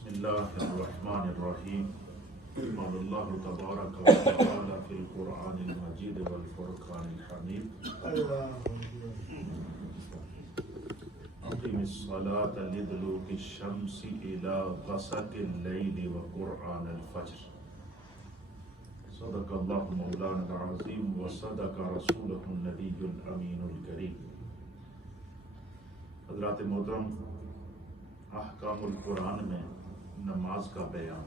بسم اللہ الرحمن الرحیم قال اللہ تبارک و تعالی فی القرآن المجید والفرقان الحمید اقم الصلاة لدلوک الشمس الى غسق اللیل وقرآن الفجر صدق اللہ مولانا العظیم وصدق رسولہ النبی الامین الکریم۔ حضرات محترم، احکام القرآن میں نماز کا بیان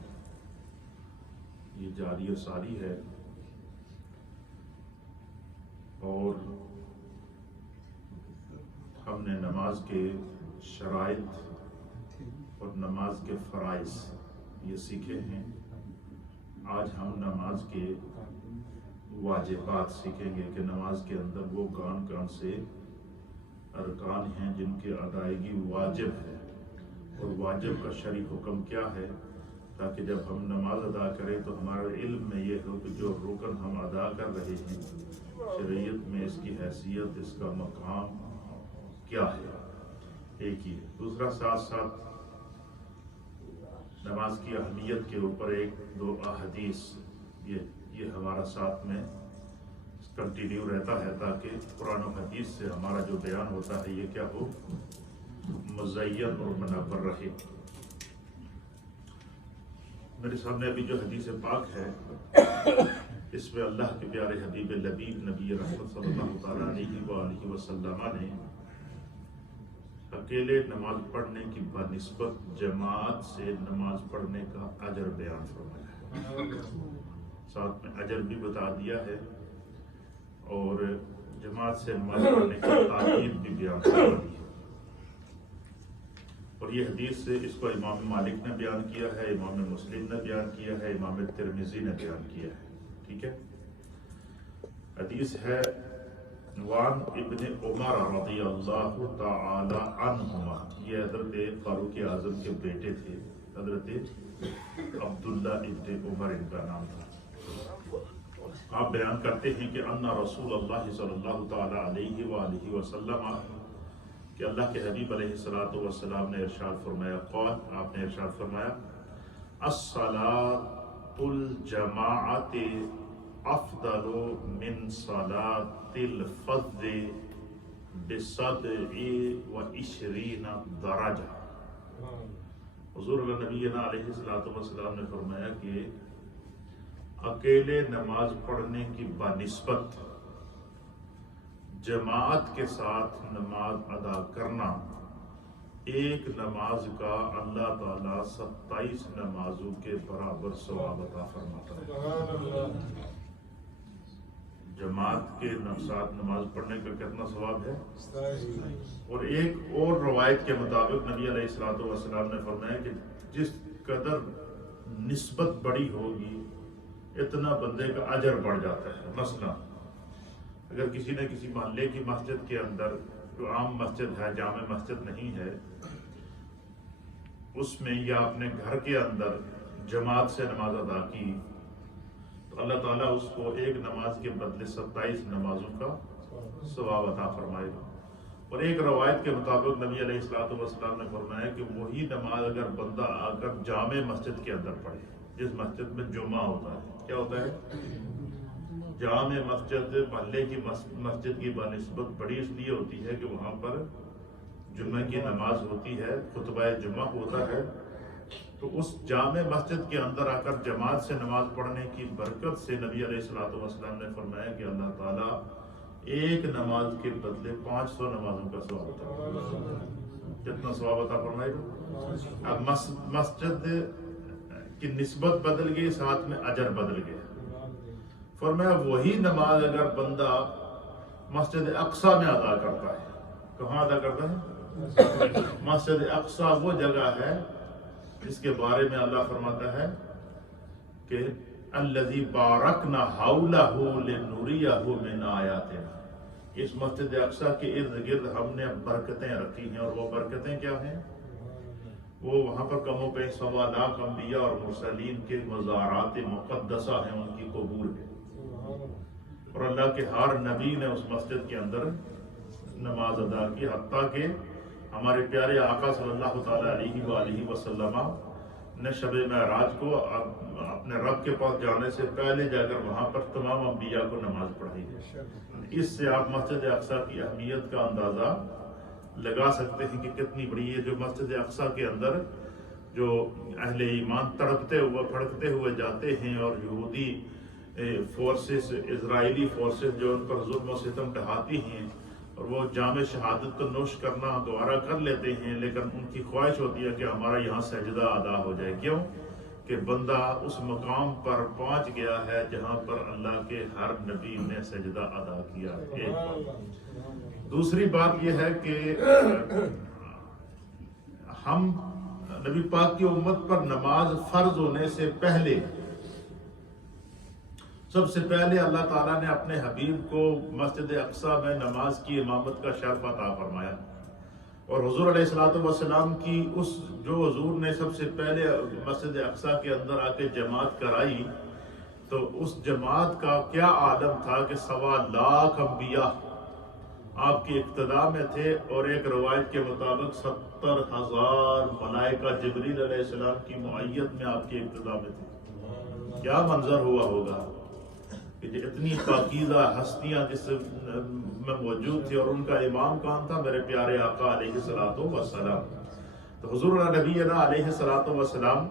یہ جاری و ساری ہے، اور ہم نے نماز کے شرائط اور نماز کے فرائض یہ سیکھے ہیں۔ آج ہم نماز کے واجبات سیکھیں گے کہ نماز کے اندر وہ کون کون سے ارکان ہیں جن کی ادائیگی واجب ہے، اور واجب کا شرعی حکم کیا ہے، تاکہ جب ہم نماز ادا کریں تو ہمارے علم میں یہ ہو کہ جو رکن ہم ادا کر رہے ہیں شریعت میں اس کی حیثیت، اس کا مقام کیا ہے۔ ایک ہی ہے۔ دوسرا، ساتھ ساتھ نماز کی اہمیت کے اوپر ایک دو احادیث یہ ہمارا ساتھ میں کنٹینیو رہتا ہے، تاکہ قرآن و حدیث سے ہمارا جو بیان ہوتا ہے یہ کیا ہو، مزین اور منور رہے۔ میرے سامنے ابھی جو حدیث پاک ہے، اس میں اللہ کے پیارے حبیب لبیب نبی رحمت صلی اللہ تعالیٰ علیہ وآلہ وسلم نے اکیلے نماز پڑھنے کی بنسبت جماعت سے نماز پڑھنے کا اجر بیان فرمایا ہے۔ ساتھ میں اجر بھی بتا دیا ہے، اور جماعت سے نماز پڑھنے کی تعلیم بھی بیان فرما دی ہے۔ اور یہ حدیث اس کو امام مالک نے بیان کیا ہے، امام مسلم نے بیان کیا ہے، امام ترمذی نے بیان کیا ہے۔ ٹھیک ہے۔ حدیث ہے وان ابن عمر رضی اللہ تعالی عنہما، یہ حضرت فاروق اعظم کے بیٹے تھے، حضرت عبداللہ ابن عمر ان کا نام تھا۔ آپ بیان کرتے ہیں کہ ان رسول اللہ صلی اللہ تعالی علیہ وآلہ وسلم، کہ اللہ کے حبیب علیہ الصلوۃ والسلام نے ارشاد فرمایا، قال، آپ نے ارشاد فرمایا، الصلاۃ الجماعۃ افضل من صلاۃ الفرد ب27 درجہ۔ حضور نبینا علیہ الصلوۃ والسلام نے فرمایا کہ اکیلے نماز پڑھنے کی بنسبت جماعت کے ساتھ نماز ادا کرنا، ایک نماز کا اللہ تعالیٰ 27 نمازوں کے برابر ثواب عطا فرماتا ہے۔ جماعت کے ساتھ نماز پڑھنے کا کتنا ثواب ہے؟ اور ایک اور روایت کے مطابق نبی علیہ الصلوۃ والسلام نے فرمایا کہ جس قدر نسبت بڑی ہوگی اتنا بندے کا اجر بڑھ جاتا ہے۔ مثلا اگر کسی نے کسی محلے کی مسجد کے اندر، جو عام مسجد ہے، جامع مسجد نہیں ہے، اس میں یا اپنے گھر کے اندر جماعت سے نماز ادا کی، تو اللہ تعالیٰ اس کو ایک نماز کے بدلے 27 نمازوں کا ثواب عطا فرمائے گا۔ اور ایک روایت کے مطابق نبی علیہ الصلوۃ والسلام نے فرمایا کہ وہی نماز اگر بندہ آ کر جامع مسجد کے اندر پڑھے، جس مسجد میں جمعہ ہوتا ہے، کیا ہوتا ہے؟ جامع مسجد محلے کی مسجد کی بنسبت بڑی اس لیے ہوتی ہے کہ وہاں پر جمعہ کی نماز ہوتی ہے، خطبہ جمعہ ہوتا ہے، تو اس جامع مسجد کے اندر آ کر جماعت سے نماز پڑھنے کی برکت سے نبی علیہ الصلوۃ والسلام نے فرمایا کہ اللہ تعالیٰ ایک نماز کے بدلے 500 نمازوں کا ثواب عطا فرمائے گا۔ کتنا ثواب عطا فرمائے گا؟ اب مسجد کی نسبت بدل گئی، ساتھ میں اجر بدل گیا۔ فرمایا وہی نماز اگر بندہ مسجد اقصیٰ میں ادا کرتا ہے، کہاں ادا کرتا ہے؟ مسجد اقصیٰ وہ جگہ ہے جس کے بارے میں اللہ فرماتا ہے کہ الذی بارکنا حولہ لنریہ من آیاتنا، اس مسجد اقصیٰ کے ارد گرد ہم نے برکتیں رکھی ہیں، اور وہ برکتیں کیا ہیں؟ وہ وہاں پر کم و بیش 1.25 لاکھ انبیاء اور مرسلین کے مزارات مقدسہ ہیں، ان کی قبور ہے، اور اللہ کے ہر نبی نے اس مسجد کے اندر نماز ادا کی، حتیٰ کہ ہمارے پیارے آقا صلی اللہ تعالیٰ علیہ وآلہ وسلم نے شب معراج کو اپنے رب کے پاس جانے سے پہلے جا کر وہاں پر تمام انبیاء کو نماز پڑھائی ہے۔ اس سے آپ مسجد اقصیٰ کی اہمیت کا اندازہ لگا سکتے ہیں کہ کتنی بڑی ہے۔ جو مسجد اقصیٰ کے اندر جو اہل ایمان تڑپتے ہوئے پھڑکتے ہوئے جاتے ہیں اور یہودی فورسز، اسرائیلی فورسز جو ان پر ظلم و ستم ڈھاتی ہیں اور وہ جام شہادت کو نوش کرنا دوبارہ کر لیتے ہیں، لیکن ان کی خواہش ہوتی ہے کہ ہمارا یہاں سجدہ ادا ہو جائے۔ کیوں کہ بندہ اس مقام پر پہنچ گیا ہے جہاں پر اللہ کے ہر نبی نے سجدہ ادا کیا۔ ایک بات۔ دوسری بات یہ ہے کہ ہم نبی پاک کی امت پر نماز فرض ہونے سے پہلے سب سے پہلے اللہ تعالیٰ نے اپنے حبیب کو مسجد اقصیٰ میں نماز کی امامت کا شرف عطا فرمایا، اور حضور علیہ الصلوۃ والسلام کی اس جو حضور نے سب سے پہلے مسجد اقصیٰ کے اندر آ کے جماعت کرائی، تو اس جماعت کا کیا عالم تھا کہ 1.25 لاکھ انبیاء آپ کی اقتداء میں تھے، اور ایک روایت کے مطابق 70,000 ملائکہ جبریل علیہ السلام کی معیت میں آپ کی اقتداء میں تھے۔ کیا منظر ہوا ہوگا کہ اتنی پاکیزہ ہستیاں جس میں موجود تھی، اور ان کا امام کون تھا؟ میرے پیارے آقا علیہ الصلوۃ والسلام۔ تو حضور نبینا علیہ الصلوۃ والسلام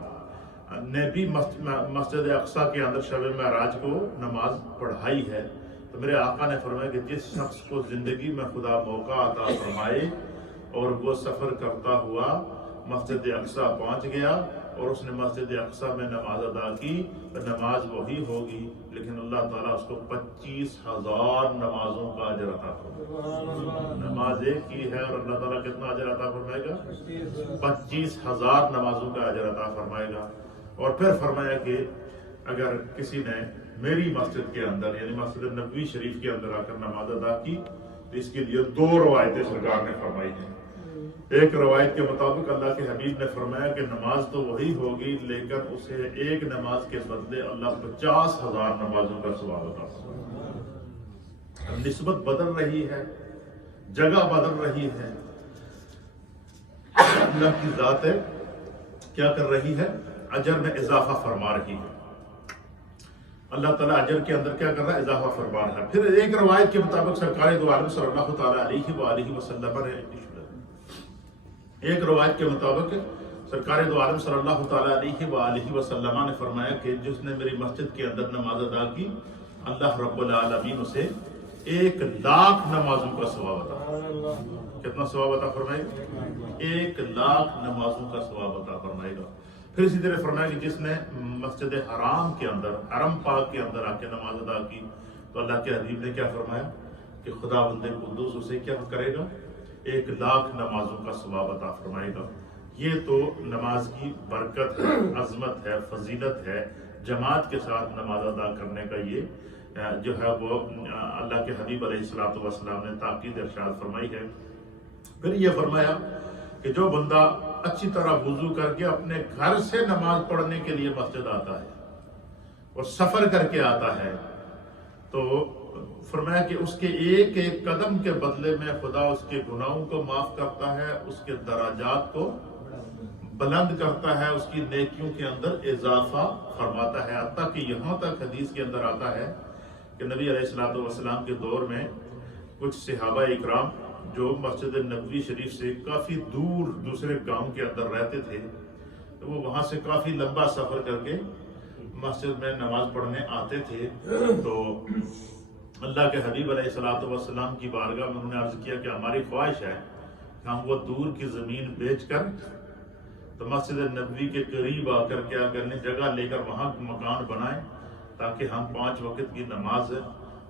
نے بھی مسجد اقصیٰ کے اندر شب معراج کو نماز پڑھائی ہے۔ تو میرے آقا نے فرمایا کہ جس شخص کو زندگی میں خدا موقع عطا فرمائے اور وہ سفر کرتا ہوا مسجد اقصیٰ پہنچ گیا اور اس نے مسجد اقصیٰ میں نماز ادا کی، تو نماز وہی ہوگی، لیکن اللہ تعالیٰ اس کو 25,000 نمازوں کا اجر عطا فرمائے۔ نماز ایک کی ہے اور اللہ تعالیٰ کتنا اجر عطا فرمائے گا؟ 25,000 نمازوں کا اجر عطا فرمائے گا۔ اور پھر فرمایا کہ اگر کسی نے میری مسجد کے اندر یعنی مسجد نبوی شریف کے اندر آ کر نماز ادا کی، تو اس کے لیے 2 روایتیں سرکار نے فرمائی ہیں۔ ایک روایت کے مطابق اللہ کے حبیب نے فرمایا کہ نماز تو وہی ہوگی، لیکن اسے ایک نماز کے بدلے اللہ 50,000 نمازوں کا ثواب عطا فرمائے۔ نسبت بدل رہی ہے، جگہ بدل رہی ہے، اللہ کی ذات ہے کیا کر رہی ہے؟ اجر میں اضافہ فرما رہی ہے۔ اللہ تعالیٰ اجر کے اندر کیا کر رہا ہے؟ اضافہ فرما رہا ہے۔ پھر ایک روایت کے مطابق سرکار دو عالم صلی اللہ تعالیٰ علیہ وآلہ وسلم نے ایک روایت کے مطابق سرکار دو عالم صلی اللہ تعالیٰ علیہ وآلہ وسلم نے فرمایا کہ جس نے میری مسجد کے اندر نماز ادا کی، اللہ رب العالمین اسے 1,00,000 نمازوں کا ثواب عطا۔ کتنا ثواب عطا فرمائے گا؟ 1,00,000 نمازوں کا ثواب عطا فرمائے گا۔ پھر اسی طرح فرمایا کہ جس نے مسجد حرام کے اندر، حرم پاک کے اندر آ کے نماز ادا کی، تو اللہ کے حبیب نے کیا فرمایا کہ خداوند قدوس اسے کیا کرے گا؟ 1,00,000 نمازوں کا ثواب عطا فرمائے گا۔ یہ تو نماز کی برکت ہے، عظمت ہے، فضیلت ہے۔ جماعت کے ساتھ نماز ادا کرنے کا یہ جو ہے وہ اللہ کے حبیب علیہ الصلوۃ والسلام نے تاکید ارشاد فرمائی ہے۔ پھر یہ فرمایا کہ جو بندہ اچھی طرح وضو کر کے اپنے گھر سے نماز پڑھنے کے لیے مسجد آتا ہے اور سفر کر کے آتا ہے، تو فرمایا کہ اس کے ایک ایک قدم کے بدلے میں خدا اس کے گناہوں کو معاف کرتا ہے، اس کے درجات کو بلند کرتا ہے، اس کی نیکیوں کے اندر اضافہ فرماتا ہے۔ حتیٰ کہ یہاں تک حدیث کے اندر آتا ہے کہ نبی علیہ الصلوۃ والسلام کے دور میں کچھ صحابہ اکرام جو مسجد نبوی شریف سے کافی دور دوسرے گاؤں کے اندر رہتے تھے، تو وہ وہاں سے کافی لمبا سفر کر کے مسجد میں نماز پڑھنے آتے تھے۔ تو اللہ کے حبیب علیہ الصلوۃ والسلام کی بارگاہ میں انہوں نے عرض کیا کہ ہماری خواہش ہے کہ ہم وہ دور کی زمین بیچ کر تو مسجد نبوی کے قریب آ کر کیا کرنے جگہ لے کر وہاں مکان بنائیں، تاکہ ہم 5 وقت کی نماز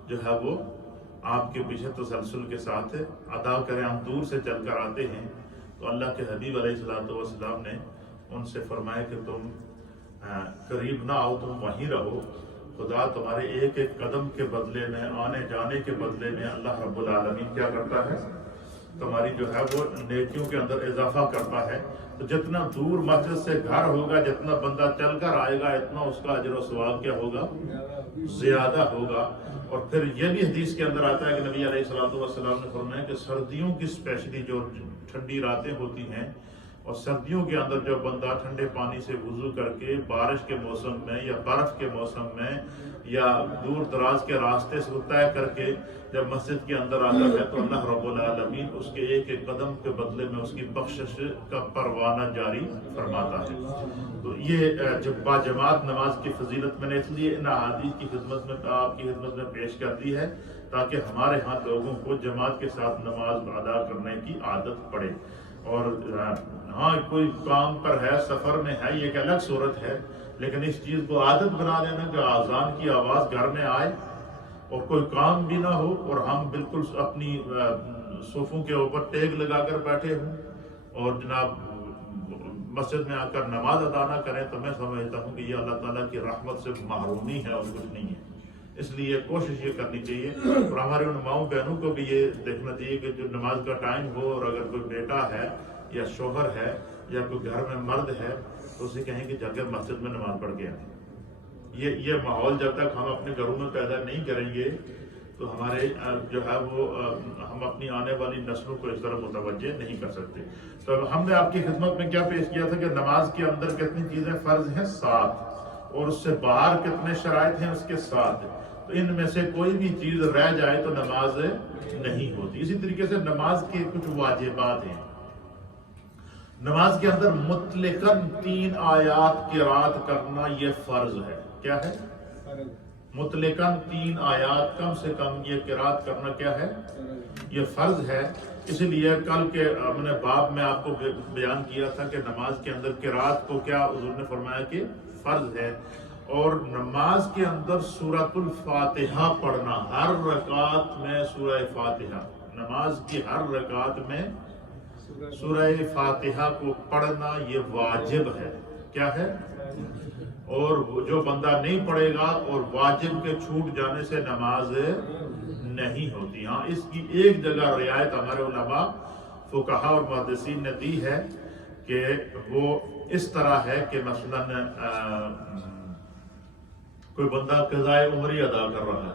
جو ہے وہ آپ کے پیچھے تسلسل کے ساتھ ادا کریں۔ ہم دور سے چل کر آتے ہیں۔ تو اللہ کے حبیب علیہ الصلوۃ والسلام نے ان سے فرمایا کہ تم قریب نہ آؤ، تم وہیں رہو، خدا تمہارے ایک ایک قدم کے بدلے میں، آنے جانے کے بدلے میں اللہ رب العالمین کیا کرتا ہے؟ تمہاری جو ہے وہ نیکیوں کے اندر اضافہ کرتا ہے۔ تو جتنا دور مسجد سے گھر ہوگا، جتنا بندہ چل کر آئے گا، اتنا اس کا اجر و ثواب کیا ہوگا؟ زیادہ ہوگا۔ اور پھر یہ بھی حدیث کے اندر آتا ہے کہ نبی علیہ الصلوۃ والسلام نے فرمایا کہ سردیوں کی اسپیشلی جو ٹھنڈی راتیں ہوتی ہیں، اور سردیوں کے اندر جو بندہ ٹھنڈے پانی سے وضو کر کے بارش کے موسم میں یا برف کے موسم میں یا دور دراز کے راستے سے طے کر کے جب مسجد کے اندر آتا ہے تو اللہ رب العالمین اس کے ایک ایک قدم کے بدلے میں اس کی بخشش کا پروانہ جاری فرماتا ہے۔ تو یہ جب با جماعت نماز کی فضیلت میں نے اس لیے ان احادیث کی خدمت میں آپ کی خدمت میں پیش کر دی ہے تاکہ ہمارے ہاں لوگوں کو جماعت کے ساتھ نماز ادا کرنے کی عادت پڑے۔ اور ہاں کوئی کام پر ہے، سفر میں ہے، یہ ایک الگ صورت ہے، لیکن اس چیز کو عادت بنا لینا کہ اذان کی آواز گھر میں آئے اور کوئی کام بھی نہ ہو اور ہم بالکل اپنی صوفوں کے اوپر ٹیگ لگا کر بیٹھے ہوں اور جناب مسجد میں آ کر نماز ادا نہ کریں، تو میں سمجھتا ہوں کہ یہ اللہ تعالیٰ کی رحمت سے محرومی ہے اور کچھ نہیں ہے۔ اس لیے کوشش یہ کرنی چاہیے اور ہمارے ان ماؤں بہنوں کو بھی یہ دیکھنا چاہیے کہ جو نماز کا ٹائم ہو اور اگر کوئی بیٹا ہے یا شوہر ہے یا کوئی گھر میں مرد ہے تو اسے کہیں کہ جا کے مسجد میں نماز پڑھ کے آئیں۔ یہ ماحول جب تک ہم اپنے گھروں میں پیدا نہیں کریں گے تو ہمارے جو ہے وہ ہم اپنی آنے والی نسلوں کو اس طرح متوجہ نہیں کر سکتے۔ تو ہم نے آپ کی خدمت میں کیا پیش کیا تھا کہ نماز کے اندر کتنی چیزیں فرض ہیں؟ 7، اور اس سے باہر کتنے شرائط ہیں اس کے 7۔ تو ان میں سے کوئی بھی چیز رہ جائے تو نماز نہیں ہوتی۔ اسی طریقے سے نماز کے کچھ واجبات ہیں۔ نماز کے اندر مطلقاً 3 آیات قرات کرنا یہ فرض ہے۔ کیا ہے؟ مطلقاً 3 آیات کم سے کم یہ قرات کرنا کیا ہے؟ یہ فرض ہے۔ اس لیے کل کے ہم نے باب میں آپ کو بیان کیا تھا کہ نماز کے اندر قرات کو کیا حضور نے فرمایا کہ فرض ہے، اور نماز کے اندر سورۃ الفاتحہ پڑھنا، ہر رکعت میں سورہ فاتحہ، نماز کی ہر رکعت میں سورہ فاتحہ کو پڑھنا یہ واجب ہے۔ کیا ہے؟ اور جو بندہ نہیں پڑھے گا اور واجب کے چھوٹ جانے سے نماز نہیں ہوتی۔ ہاں اس کی ایک جگہ رعایت ہمارے علماء فقہا اور محدثین نے دی ہے کہ وہ اس طرح ہے کہ مثلاً کوئی بندہ قضائے عمری ادا کر رہا ہے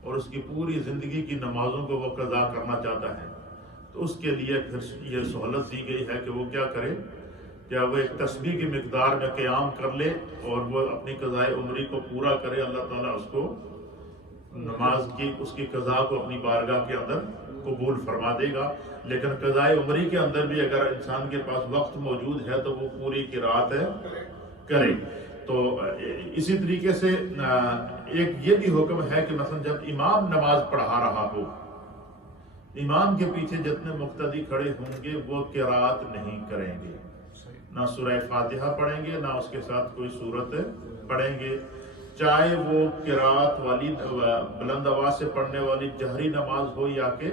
اور اس کی پوری زندگی کی نمازوں کو وہ قضا کرنا چاہتا ہے، تو اس کے لیے پھر یہ سہولت دی گئی ہے کہ وہ کیا کرے، کیا وہ ایک تسبیح کی مقدار میں قیام کر لے اور وہ اپنی قضائے عمری کو پورا کرے۔ اللہ تعالیٰ اس کو نماز کی اس کی قضا کو اپنی بارگاہ کے اندر قبول فرما دے گا۔ لیکن قضائے عمری کے اندر بھی اگر انسان کے پاس وقت موجود ہے تو وہ پوری قرات کرے۔ تو اسی طریقے سے ایک یہ بھی حکم ہے کہ مثلا جب امام نماز پڑھا رہا ہو، امام کے پیچھے جتنے مقتدی کھڑے ہوں گے وہ قرات نہیں کریں گے، نہ سورہ فاتحہ پڑھیں گے نہ اس کے ساتھ کوئی سورت پڑھیں گے، چاہے وہ قرات والی بلند آواز سے پڑھنے والی جہری نماز ہو یا کہ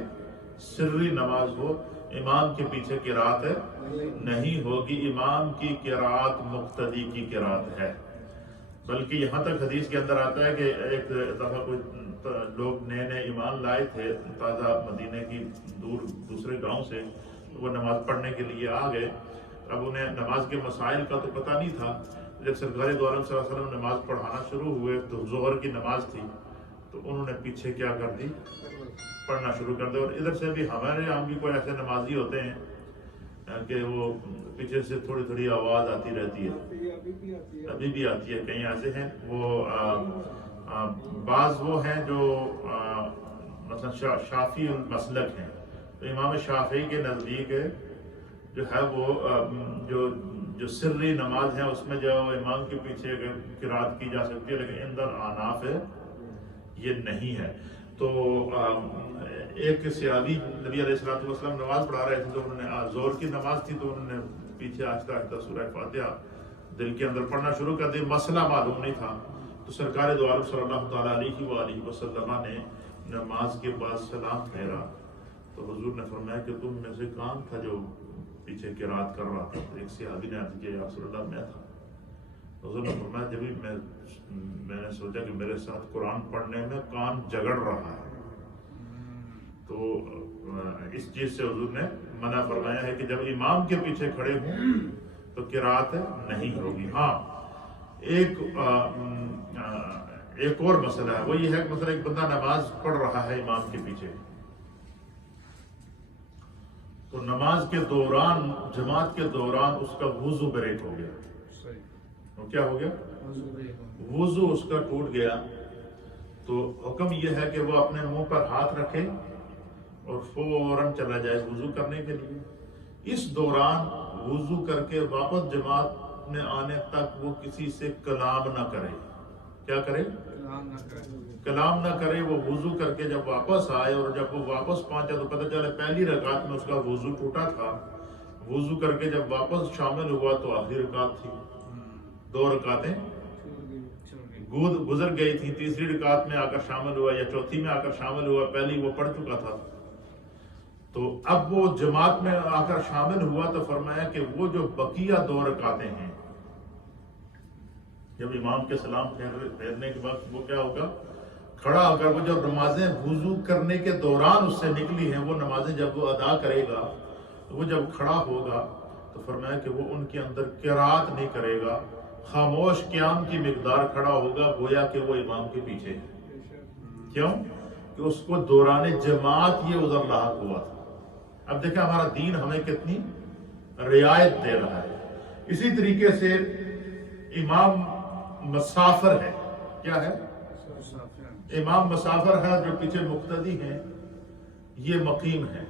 سری نماز ہو، امام کے پیچھے قرات نہیں ہوگی۔ امام کی قرات مقتدی کی قرات ہے، بلکہ یہاں تک حدیث کے اندر آتا ہے کہ ایک دفعہ کوئی لوگ نئے نئے ایمان لائے تھے تازہ مدینے کی دوسرے گاؤں سے، وہ نماز پڑھنے کے لیے آ گئے۔ اب انہیں نماز کے مسائل کا تو پتہ نہیں تھا۔ جب سرکار دو عالم صلی اللہ علیہ وسلم نماز پڑھانا شروع ہوئے تو ظہر کی نماز تھی، تو انہوں نے پیچھے کیا کر دی، پڑھنا شروع کر دیا۔ اور ادھر سے بھی ہمارے یہاں بھی کوئی ایسے نمازی ہوتے ہیں کہ وہ پیچھے سے تھوڑی تھوڑی آواز آتی رہتی ہے، ابھی بھی آتی ہے، کہیں ایسے ہیں۔ وہ بعض وہ ہیں جو مثلا شافعی المسلک ہیں، تو امام شافعی کے نزدیک جو ہے وہ جو سری نماز ہے اس میں جو امام کے پیچھے قرات کی جا سکتی ہے، لیکن اندر آناف یہ نہیں ہے۔ تو ایک صحابی نبی علیہ الصلوۃ والسلام نماز پڑھا رہے تھے، تو انہوں نے ظہر کی نماز تھی تو انہوں نے پیچھے آہستہ آہستہ سورہ فاتحہ دل کے اندر پڑھنا شروع کر دی۔ مسئلہ معلوم نہیں تھا، تو سرکار دو عالم صلی اللہ تعالیٰ علیہ وآلہ وسلم نے نماز کے بعد سلام پھیرا تو حضور نے فرمایا کہ تم میں سے کون تھا جو پیچھے قرات کر رہا تھا؟ تو ایک صحابی نے عرض کیا یا رسول اللہ میں تھا۔ حضور نے فرمایا جبھی میں نے سوچا کہ میرے ساتھ قرآن پڑھنے میں کون جگڑ رہا ہے، تو اس چیز سے حضور نے منع فرمایا ہے کہ جب امام کے پیچھے کھڑے ہوں تو قرات نہیں ہوگی۔ ہاں ایک اور مسئلہ ہے، وہ یہ ہے کہ مثلا ایک بندہ نماز پڑھ رہا ہے امام کے پیچھے، تو نماز کے دوران، جماعت کے دوران اس کا وضو بریک ہو گیا، تو کیا ہو گیا؟ وضو اس کا ٹوٹ گیا، تو حکم یہ ہے کہ وہ اپنے منہ پر ہاتھ رکھے اور فوراً چلا جائے وضو کرنے کے لیے۔ اس دوران وضو کر کے واپس جماعت میں آنے تک وہ کسی سے کلام نہ کرے۔ کیا کرے؟ کلام نہ کرے۔ وہ وضو کر کے جب واپس آئے اور جب وہ واپس پہنچا تو پتہ چلا پہلی رکعت میں اس کا وضو ٹوٹا تھا، وضو کر کے جب واپس شامل ہوا تو آخری رکعت تھی، 2 رکعتیں گزر گئی تھی، تیسری رکعت میں آ کر شامل ہوا یا چوتھی میں آ کر شامل ہوا، پہلی وہ پڑھ چکا تھا۔ تو اب وہ جماعت میں آ کر شامل ہوا تو فرمایا کہ وہ جو بقیہ 2 رکعتیں ہیں، جب امام کے سلام پھیرنے کے بعد وہ کیا ہوگا؟ کھڑا ہو کر وہ جو نمازیں وضو کرنے کے دوران اس سے نکلی ہیں وہ نمازیں جب وہ ادا کرے گا تو وہ جب کھڑا ہوگا تو فرمایا کہ وہ ان کے اندر قرات نہیں کرے گا، خاموش قیام کی مقدار کھڑا ہوگا، گویا کہ وہ امام کے پیچھے ہے۔ کیوں؟ کہ اس کو دوران جماعت یہ عذر لاحق ہوا تھا۔ اب دیکھیں ہمارا دین ہمیں کتنی رعایت دے رہا ہے۔ اسی طریقے سے امام مسافر ہے۔ کیا ہے؟ امام مسافر ہے، جو پیچھے مقتدی ہیں یہ مقیم ہے۔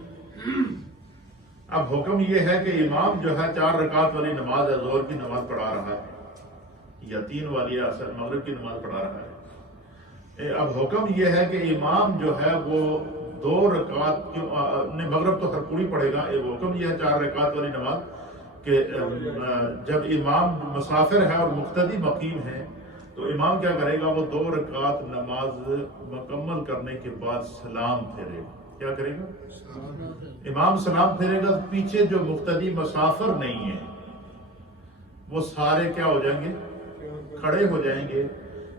اب حکم یہ ہے کہ امام جو ہے 4 رکعت والی نماز ہے، ظہر کی نماز پڑھا رہا ہے یا 3 والی عصر مغرب کی نماز پڑھا رہا ہے۔ اب حکم یہ ہے کہ امام جو ہے وہ 2 رکعت مغرب تو ہر پوری پڑھے گا۔ حکم یہ ہے 4 رکعت والی نماز کہ جب امام مسافر ہے اور مقتدی مقیم ہے تو امام کیا کرے گا؟ وہ 2 رکعت نماز مکمل کرنے کے بعد سلام پھیرے گا۔ کیا کرے گا؟ امام سلام پھیرے گا، پیچھے جو مقتدی مسافر نہیں ہے وہ سارے کیا ہو جائیں گے؟ کھڑے ہو جائیں گے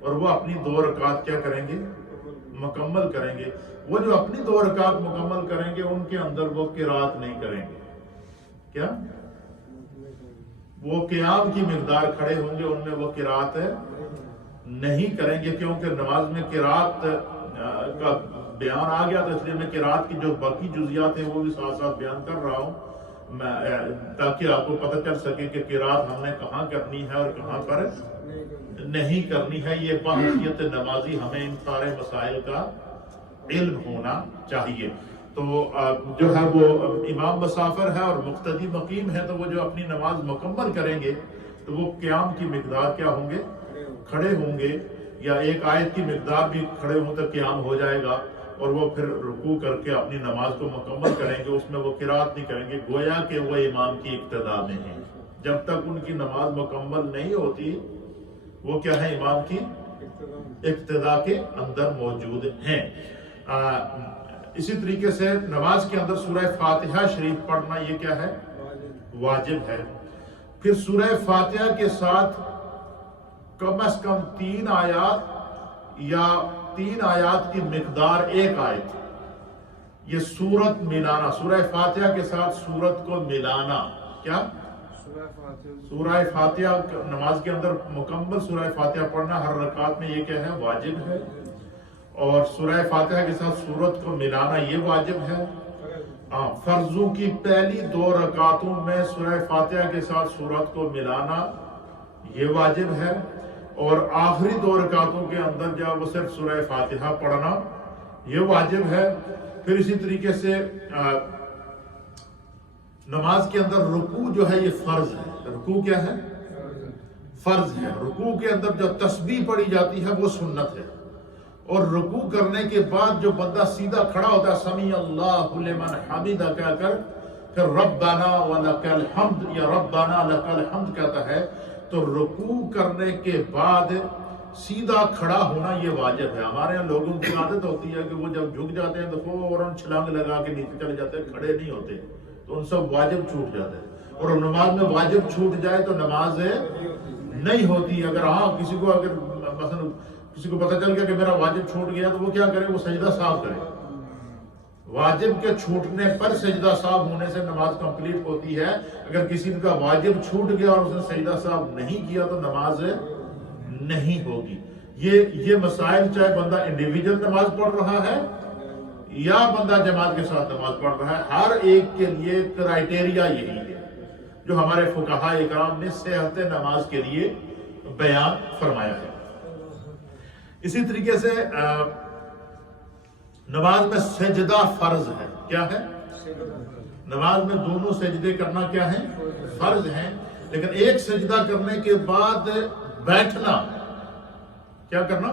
اور وہ اپنی 2 رکعت کیا کریں گے؟ مکمل کریں گے۔ وہ جو اپنی 2 رکعت مکمل کریں گے ان کے اندر وہ قرات نہیں کریں گے۔ کیا؟ وہ قیام کی مقدار کھڑے ہوں گے، ان میں وہ قرات نہیں کریں گے، کیونکہ نماز میں قرات کا بیان آ گیا تو اس لیے میں قرات کی جو باقی جزیات ہیں وہ بھی ساتھ ساتھ بیان کر رہا ہوں تاکہ آپ کو پتہ چل سکے کہ قرات ہم نے کہاں کرنی ہے اور کہاں پر نہیں کرنی ہے۔ یہ بحیثیت نمازی ہمیں ان سارے مسائل کا علم ہونا چاہیے۔ تو جو ہے وہ امام مسافر ہے اور مقتدی مقیم ہے تو وہ جو اپنی نماز مکمل کریں گے تو وہ قیام کی مقدار کیا ہوں گے؟ کھڑے ہوں گے، یا 1 آیت کی مقدار بھی کھڑے ہوں تو قیام ہو جائے گا، اور وہ پھر رکوع کر کے اپنی نماز کو مکمل کریں گے، اس میں وہ قرات نہیں کریں گے، گویا کہ وہ امام کی اقتداء میں ہیں۔ جب تک ان کی نماز مکمل نہیں ہوتی وہ کیا ہے؟ امام کی اقتداء کے اندر موجود ہیں۔ اسی طریقے سے نماز کے اندر سورہ فاتحہ شریف پڑھنا یہ کیا ہے؟ واجب ہے۔ پھر سورہ فاتحہ کے ساتھ کم از کم 3 آیات یا 3 آیات کی مقدار 1 آیت، یہ سورت ملانا، سورہ فاتحہ کے ساتھ سورت کو ملانا۔ کیا؟ سورہ فاتحہ نماز کے اندر مکمل سورہ فاتحہ پڑھنا ہر رکعت میں یہ کیا ہے؟ واجب ہے، اور سورہ فاتحہ کے ساتھ سورت کو ملانا یہ واجب ہے۔ فرضوں کی پہلی 2 رکعتوں میں سورہ فاتحہ کے ساتھ سورت کو ملانا یہ واجب ہے، اور آخری 2 رکعتوں کے اندر جب وہ صرف سورہ فاتحہ پڑھنا یہ واجب ہے۔ پھر اسی طریقے سے نماز کے اندر رکوع جو ہے یہ فرض ہے۔ رکوع کیا ہے؟ فرض ہے۔ رکوع کے اندر جو تسبیح پڑھی جاتی ہے وہ سنت ہے، اور رکوع کرنے کے بعد جو بندہ سیدھا کھڑا ہوتا ہے سمیع اللہ لمن حمدہ کہہ کر پھر ربنا ولک الحمد یا ربنا لک الحمد کہتا ہے، تو رکوع کرنے کے بعد سیدھا کھڑا ہونا یہ واجب ہے۔ ہمارے یہاں لوگوں کی عادت ہوتی ہے کہ وہ جب جھک جاتے ہیں تو فوراً چھلانگ لگا کے نیچے چلے جاتے ہیں، کھڑے نہیں ہوتے، تو ان سب واجب چھوٹ جاتے ہیں، اور نماز میں واجب چھوٹ جائے تو نماز نہیں ہوتی۔ اگر کسی کو اگر مثلا کسی کو پتہ چل گیا کہ میرا واجب چھوٹ گیا تو وہ کیا کرے؟ وہ سجدہ صاف کرے۔ واجب کے چھوٹنے پر سجدہ صاف ہونے سے نماز کمپلیٹ ہوتی ہے۔ اگر کسی کا واجب چھوٹ گیا اور اس نے سجدہ صاف نہیں کیا تو نماز نہیں ہوگی۔ یہ مسائل چاہے بندہ انڈیویجول نماز پڑھ رہا ہے یا بندہ جماعت کے ساتھ نماز پڑھ رہا ہے، ہر ایک کے لیے کرائٹیریا یہی ہے جو ہمارے فقہاء اکرام نے صحت نماز کے لیے بیان فرمایا ہے۔ اسی طریقے سے نماز میں سجدہ فرض ہے۔ کیا ہے؟ نماز میں دونوں سجدے کرنا کیا ہے؟ فرض ہیں، لیکن ایک سجدہ کرنے کے بعد بیٹھنا، کیا کرنا؟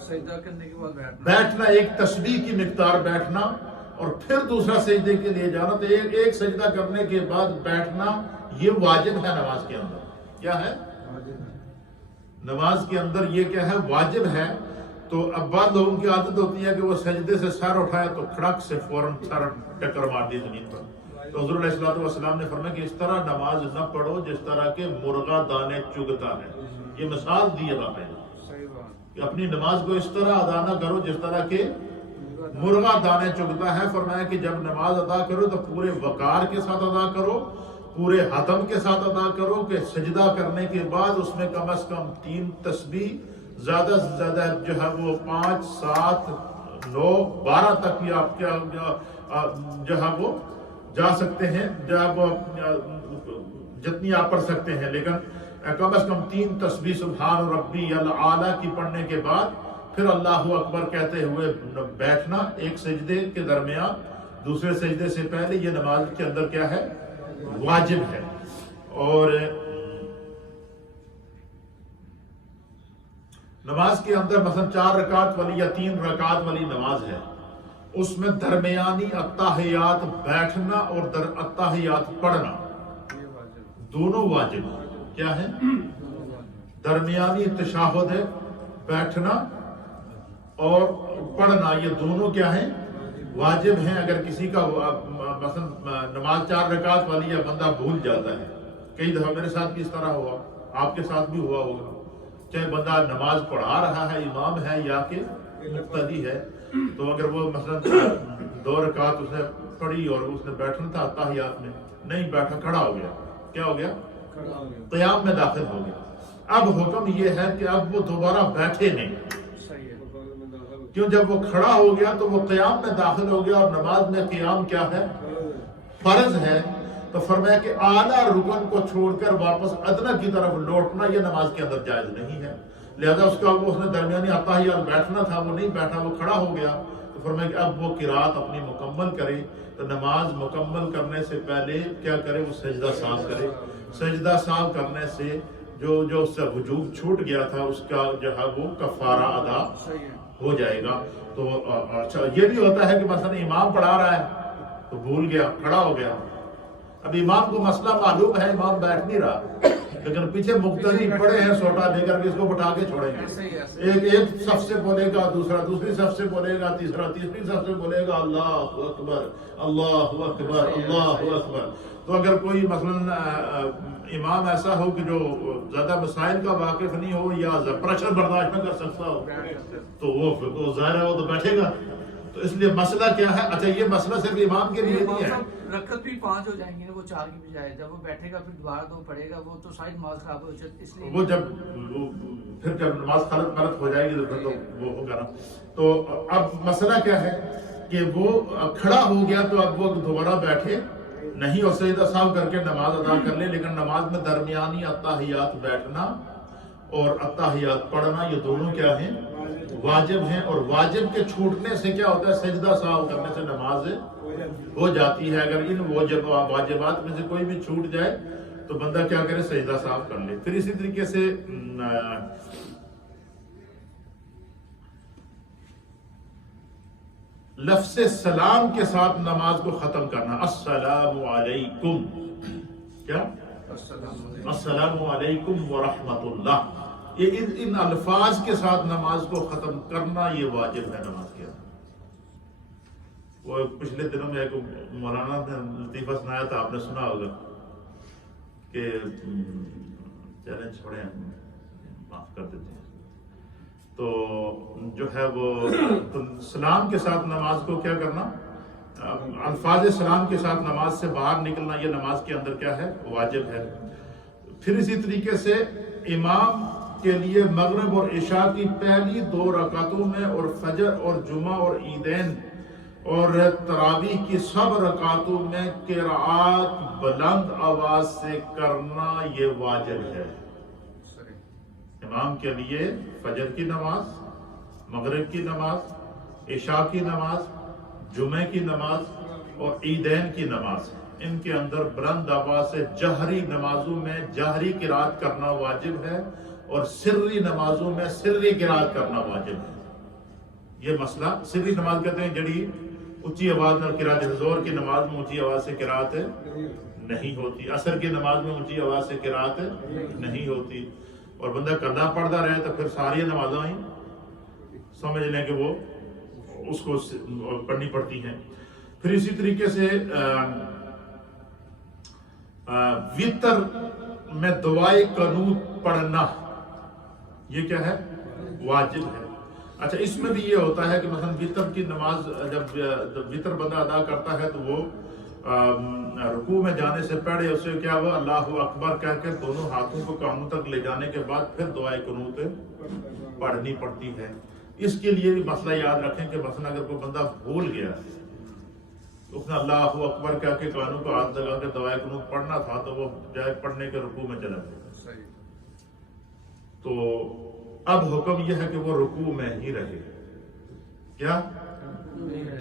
سجدہ کرنے کے بعد بیٹھنا، ایک تسبیح کی مقدار بیٹھنا اور پھر دوسرا سجدے کے لیے جانا، تو ایک سجدہ کرنے کے بعد بیٹھنا یہ واجب ہے نماز کے اندر۔ کیا ہے؟ نماز کے اندر یہ کیا ہے؟ واجب ہے۔ تو اب بعض لوگوں کی عادت ہوتی ہے کہ وہ سجدے سے سر اٹھائے تو کھڑک سے فوراً سر ٹکر مار دی زمین پر۔ تو حضور علیہ السلام نے فرمایا کہ اس طرح نماز نہ پڑھو جس طرح کے مرغا دانے چگتا ہے۔ یہ مثال دی ہے کہ اپنی نماز کو اس طرح ادا نہ کرو جس طرح کے مرغا دانے چگتا ہے۔ فرمایا کہ جب نماز ادا کرو تو پورے وقار کے ساتھ ادا کرو، پورے حتم کے ساتھ ادا کرو، کہ سجدہ کرنے کے بعد اس میں کم از کم 3 تسبیح، زیادہ سے زیادہ جو ہے وہ 5 7 9 12 تک بھی آپ کیا جو ہے وہ جا سکتے ہیں، جب جتنی آپ پڑھ سکتے ہیں، لیکن کم از کم 3 تسبیح سبحان ربی الاعلی کی پڑھنے کے بعد پھر اللہ اکبر کہتے ہوئے بیٹھنا ایک سجدے کے درمیان دوسرے سجدے سے پہلے، یہ نماز کے اندر کیا ہے؟ واجب ہے۔ اور نماز کے اندر مثلا 4 رکعت والی یا 3 رکعت والی نماز ہے، اس میں درمیانی التحیات بیٹھنا اور التحیات پڑھنا دونوں واجب ہیں۔ کیا ہے؟ درمیانی تشہد ہے، بیٹھنا اور پڑھنا، یہ دونوں کیا ہیں؟ واجب ہیں۔ اگر کسی کا مثلا نماز 4 رکعت والی یا بندہ بھول جاتا ہے، کئی دفعہ میرے ساتھ بھی اس طرح ہوا، آپ کے ساتھ بھی ہوا ہوگا، چاہے بندہ نماز پڑھا رہا ہے، امام ہے یا کہ مقتدی ہے، تو اگر وہ مثلا 2 رکعت اس نے پڑھی اور اس نے بیٹھنا تھا تحیات میں، نہیں بیٹھا، کھڑا ہو گیا، کیا ہو گیا؟ قیام میں داخل ہو گیا۔ اب حکم یہ ہے کہ اب وہ دوبارہ بیٹھے نہیں، کیوں؟ جب وہ کھڑا ہو گیا تو وہ قیام میں داخل ہو گیا، اور نماز میں قیام کیا ہے؟ فرض ہے۔ تو فرمایا کہ اعلیٰ رکن کو چھوڑ کر واپس ادنیٰ کی طرف لوٹنا یہ نماز کے اندر جائز نہیں ہے، لہذا اس نے درمیانی التحیات بیٹھنا تھا، وہ نہیں بیٹھا، وہ کھڑا ہو گیا۔ تو فرمایا کہ اب وہ قرات اپنی مکمل کرے، تو نماز مکمل کرنے سے پہلے کیا کرے؟ وہ سجدہ ساز کرے۔ سجدہ ساز کرنے سے جو اس سے وجوب چھوٹ گیا تھا اس کا جو ہے وہ کفارہ ادا ہو جائے گا۔ تو اچھا یہ بھی ہوتا ہے کہ مثلا امام پڑھا رہا ہے تو بھول گیا، کھڑا ہو گیا، اب امام کو مسئلہ معلوم ہے، امام بیٹھ نہیں رہا، لیکن پیچھے مقتدی پڑے ہیں سوٹا لے کر کے اس کو بٹھا کے چھوڑیں گے۔ ایک صف سے بولے گا، دوسرا دوسری صف سے بولے گا، تیسرا تیسری صف سے بولے گا، اللہ اکبر اللہ اکبر اللہ اکبر۔ تو اگر کوئی مثلا امام ایسا ہو کہ جو زیادہ مسائل کا واقف نہیں ہو یا پریشر برداشت نہ کر سکتا ہو تو وہ ظاہر ہے وہ تو بیٹھے گا۔ تو اس لیے مسئلہ کیا ہے؟ اچھا یہ مسئلہ صرف امام کے لیے نہیں ہے، رکعت بھی 5 ہو جائیں گے، وہ 4 کی بجائے جب وہ بیٹھے گا پھر دوبارہ 2 پڑھے گا، وہ تو ساری نماز خراب ہو جائے، اس لیے وہ جب نماز غلط ہو جائے گی تو پھر تو وہ ہوگا نا۔ تو اب مسئلہ کیا ہے کہ وہ کھڑا ہو گیا تو اب وہ دوبارہ بیٹھے نہیں اور سجدہ سہو کر کے نماز ادا کر لے، لیکن نماز میں درمیانی التحیات بیٹھنا اور التحیات پڑھنا یہ دونوں کیا ہیں؟ واجب ہیں۔ اور واجب کے چھوٹنے سے کیا ہوتا ہے؟ سجدہ سہو کرنے سے نماز ہو جاتی ہے۔ اگر ان واجبات میں سے کوئی بھی چھوٹ جائے تو بندہ کیا کرے؟ سجدہ سہو کر لے۔ پھر اسی طریقے سے لفظ سلام کے ساتھ نماز کو ختم کرنا، السلام علیکم، کیا؟ السلام علیکم ورحمۃ اللہ، یہ ان الفاظ کے ساتھ نماز کو ختم کرنا یہ واجب ہے نماز کے اندر۔ وہ پچھلے دنوں میں ایک مولانا نے لطیفہ سنایا تھا، آپ نے سنا ہوگا کہ چیلنج چھوڑے معاف کر دیتے ہیں، تو جو ہے وہ سلام کے ساتھ نماز کو کیا کرنا؟ الفاظ سلام کے ساتھ نماز سے باہر نکلنا یہ نماز کے اندر کیا ہے؟ واجب ہے۔ پھر اسی طریقے سے امام کے لیے مغرب اور عشاء کی پہلی 2 رکعتوں میں اور فجر اور جمعہ اور عیدین اور تراویح کی سب رکعتوں میں قرات بلند آواز سے کرنا یہ واجب ہے۔ امام کے لیے فجر کی نماز، مغرب کی نماز، عشاء کی نماز، جمعہ کی نماز اور عیدین کی نماز، ان کے اندر بلند آواز سے جہری نمازوں میں جہری قرات کرنا واجب ہے، اور سری نمازوں میں سری قرات کرنا واجب ہے۔ یہ مسئلہ سری نماز کہتے ہیں جڑی اونچی آواز نال قرات، ظہر کی نماز میں اونچی آواز سے قرات نہیں ہوتی، عصر کی نماز میں اونچی آواز سے قرات نہیں ہوتی، اور بندہ کلہ پڑھتا رہے تو پھر ساری نمازیں ہی سمجھ لیں کہ وہ اس کو پڑھنی پڑتی ہیں۔ پھر اسی طریقے سے وتر میں دعائے قنوت پڑھنا یہ کیا ہے؟ واجب ہے۔ اچھا، اس میں بھی یہ ہوتا ہے کہ مثلا وتر کی نماز جب وتر بندہ ادا کرتا ہے تو وہ رکوع میں جانے سے پہلے اسے کیا ہوا اللہ اکبر کہہ کے دونوں ہاتھوں کو کانوں تک لے جانے کے بعد پھر دعائے قنوت پڑھنی پڑتی ہے۔ اس کے لیے بھی مسئلہ یاد رکھیں کہ مثلا اگر کوئی بندہ بھول گیا، اس نے اللہ اکبر کہہ کے کانوں کو ہاتھ لگا کے دعائے قنوت پڑھنا تھا تو وہ جائے پڑھنے کے رکوع میں چلا گیا، تو اب حکم یہ ہے کہ وہ رکوع میں ہی رہے۔ کیا؟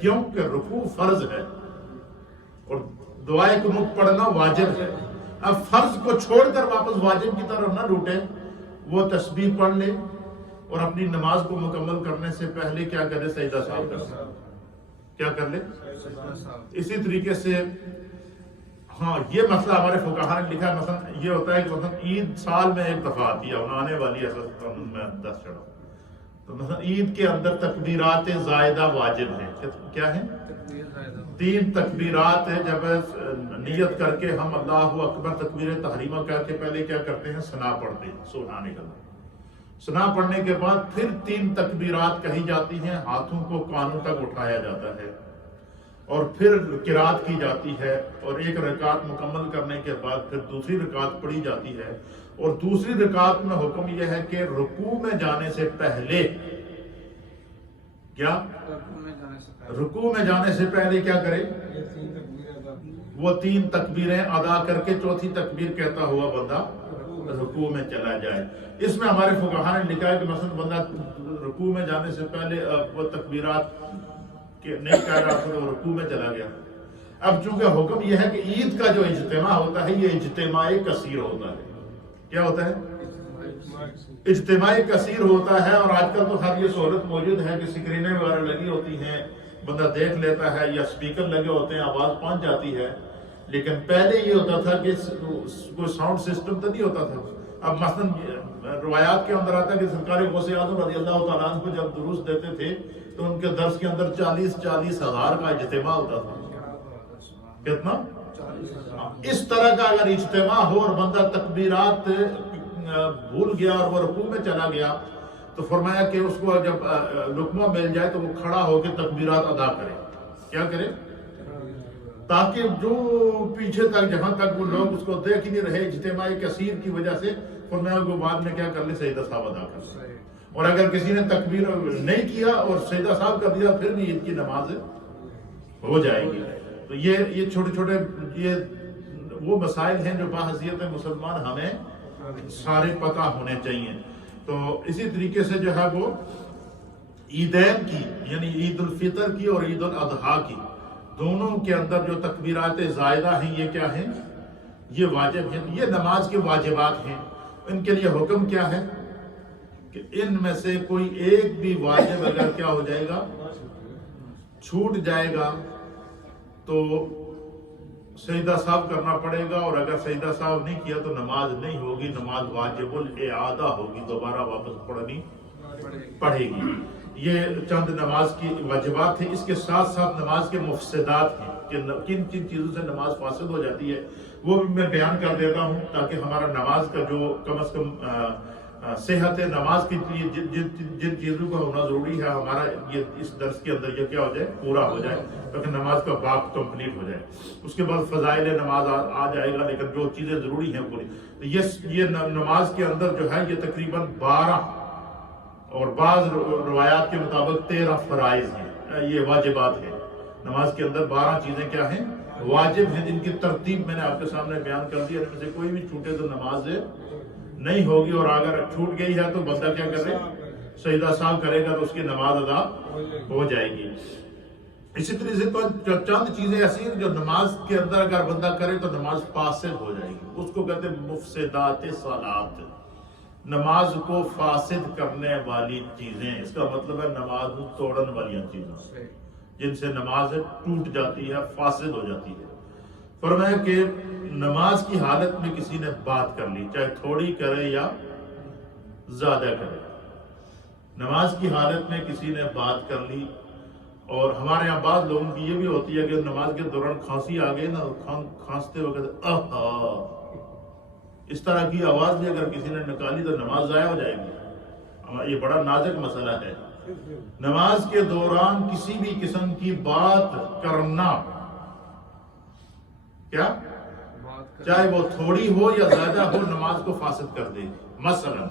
کیونکہ رکوع فرض ہے اور دعائے قنوت پڑھنا واجب ہے۔ اب فرض کو چھوڑ کر واپس واجب کی طرف نہ لوٹے، وہ تسبیح پڑھ لے اور اپنی نماز کو مکمل کرنے سے پہلے کیا کرے؟ سجدہ ساو کر لے۔ کیا کر لے؟ اسی طریقے سے ہاں، یہ مسئلہ ہمارے فقہاء نے لکھا ہے، مثلا یہ ہوتا ہے کہ مثلا عید سال میں ایک دفعہ آتی ہے، آنے والی ہے میں 10 چڑھا، تو مثلا عید کے اندر تکبیرات زائدہ واجب ہیں۔ کیا ہیں؟ 3 تکبیرات ہیں۔ جب نیت کر کے ہم اللہ اکبر تکبیر تحریمہ کہہ کے پہلے کیا کرتے ہیں؟ ثنا پڑھتے ہیں، سبحان اللہ۔ ثنا پڑھنے کے بعد پھر 3 تکبیرات کہی جاتی ہیں، ہاتھوں کو کانوں تک اٹھایا جاتا ہے اور پھر قرات کی جاتی ہے، اور ایک رکعت مکمل کرنے کے بعد پھر دوسری رکعت پڑھی جاتی ہے، اور دوسری رکعت میں حکم یہ ہے کہ رکوع میں جانے سے پہلے کیا؟ رکوع میں جانے سے پہلے کیا کرے؟ وہ 3 تکبیریں ادا کر کے چوتھی تکبیر کہتا ہوا بندہ رکوع میں چلا جائے۔ اس میں ہمارے فقہاء نے لکھا ہے کہ مثلا بندہ رکوع میں جانے سے پہلے وہ تکبیرات نہیں کہہ رہا تھا تو رکوع میں چلا گیا۔ اب چونکہ حکم یہ ہے کہ عید کا جو اجتماع ہوتا ہے یہ اجتماع کثیر ہوتا ہے۔ کیا ہوتا ہے؟ اجتماع کثیر ہوتا ہے، اور آج کل تو ہر یہ سہولت موجود ہے کہ سکرینیں وغیرہ لگی ہوتی ہیں، بندہ دیکھ لیتا ہے، یا سپیکر لگے ہوتے ہیں، آواز پہنچ جاتی ہے۔ لیکن پہلے یہ ہوتا تھا کہ کوئی ساؤنڈ سسٹم تو نہیں ہوتا تھا۔ اب مثلا روایات کے اندر آتا ہے کہ سرکار غوث اعظم رضی اللہ تعالیٰ عنہ کو جب دروس دیتے تھے تو ان کے درس کے اندر 40 ہزار کا اجتماع ہوتا تھا۔ کتنا؟ اس طرح کا اگر اجتماع ہو اور بندہ تکبیرات بھول گیا اور وہ رکوع میں چلا گیا تو فرمایا کہ اس کو جب لقمہ مل جائے تو وہ کھڑا ہو کے تکبیرات ادا کرے۔ کیا کرے؟ تاکہ جو پیچھے تک جہاں تک وہ لوگ اس کو دیکھ ہی نہیں رہے اجتماع کثیر کی وجہ سے، فرمایا کہ بعد میں کیا کر لے؟ سجدہ ساو ادا کر لے۔ اور اگر کسی نے تکبیر نہیں کیا اور سجدہ ساو کر دیا پھر بھی عید کی نماز ہو جائے گی۔ تو یہ چھوٹے چھوٹے یہ وہ مسائل ہیں جو باحثیت مسلمان ہمیں سارے پتہ ہونے چاہیے۔ تو اسی طریقے سے جو ہے وہ عیدین کی، یعنی عید الفطر کی اور عید الاضحیٰ کی، دونوں کے اندر جو تکبیرات زائدہ ہیں یہ کیا ہیں؟ یہ واجب ہیں، یہ نماز کے واجبات ہیں۔ ان کے لیے حکم کیا ہے کہ ان میں سے کوئی ایک بھی واجب اگر کیا ہو جائے گا؟ چھوٹ جائے گا تو سجدہ ساو کرنا پڑے گا، اور اگر سجدہ ساو نہیں کیا تو نماز نہیں ہوگی، نماز واجب الاعادہ ہوگی، دوبارہ واپس پڑھنی پڑے گی۔ یہ چند نماز کی واجبات ہیں۔ اس کے ساتھ ساتھ نماز کے مفسدات ہیں کہ کن کن چیزوں سے نماز فاسد ہو جاتی ہے، وہ بھی میں بیان کر دیتا ہوں تاکہ ہمارا نماز کا جو کم از کم صحت نماز کے لیے جن چیزوں کا ہونا ضروری ہے ہمارا یہ اس درس کے اندر یہ کیا ہو جائے؟ پورا ہو جائے، تاکہ نماز کا باب کمپلیٹ ہو جائے۔ اس کے بعد فضائل نماز آ جائے گا، لیکن جو چیزیں ضروری ہیں پوری یہ نماز کے اندر جو ہے یہ تقریباً 12 اور بعض روایات کے مطابق 13 فرائض ہیں، یہ واجبات ہیں۔ نماز کے اندر 12 چیزیں کیا ہیں؟ واجب ہیں، جن کی ترتیب میں نے آپ کے سامنے بیان کر دی. ان میں سے کوئی بھی چھوٹے تو نماز نہیں ہوگی، اور اگر چھوٹ گئی ہے تو بندہ کیا کرے؟ سجدہ سہو کرے گا تو اس کی نماز ادا ہو جائے گی. اسی طرح سے تو چند چیزیں ایسی ہیں جو نماز کے اندر اگر بندہ کرے تو نماز فاسد ہو جائے گی. اس کو کہتے ہیں مفسدات صلات، نماز کو فاسد کرنے والی چیزیں. اس کا مطلب ہے نماز توڑن والی چیزیں جن سے نماز ٹوٹ جاتی ہے، فاسد ہو جاتی ہے. فرمایا کہ نماز کی حالت میں کسی نے بات کر لی، چاہے تھوڑی کرے یا زیادہ کرے. نماز کی حالت میں کسی نے بات کر لی، اور ہمارے یہاں بعض لوگوں کی یہ بھی ہوتی ہے کہ نماز کے دوران کھانسی آ گئی نا، کھانستے وقت اس طرح کی آواز بھی اگر کسی نے نکالی تو نماز ضائع ہو جائے گی. یہ بڑا نازک مسئلہ ہے. نماز کے دوران کسی بھی قسم کی بات کرنا، کیا چاہے وہ تھوڑی ہو یا زیادہ ہو، نماز کو فاسد کر دے گی. مثلا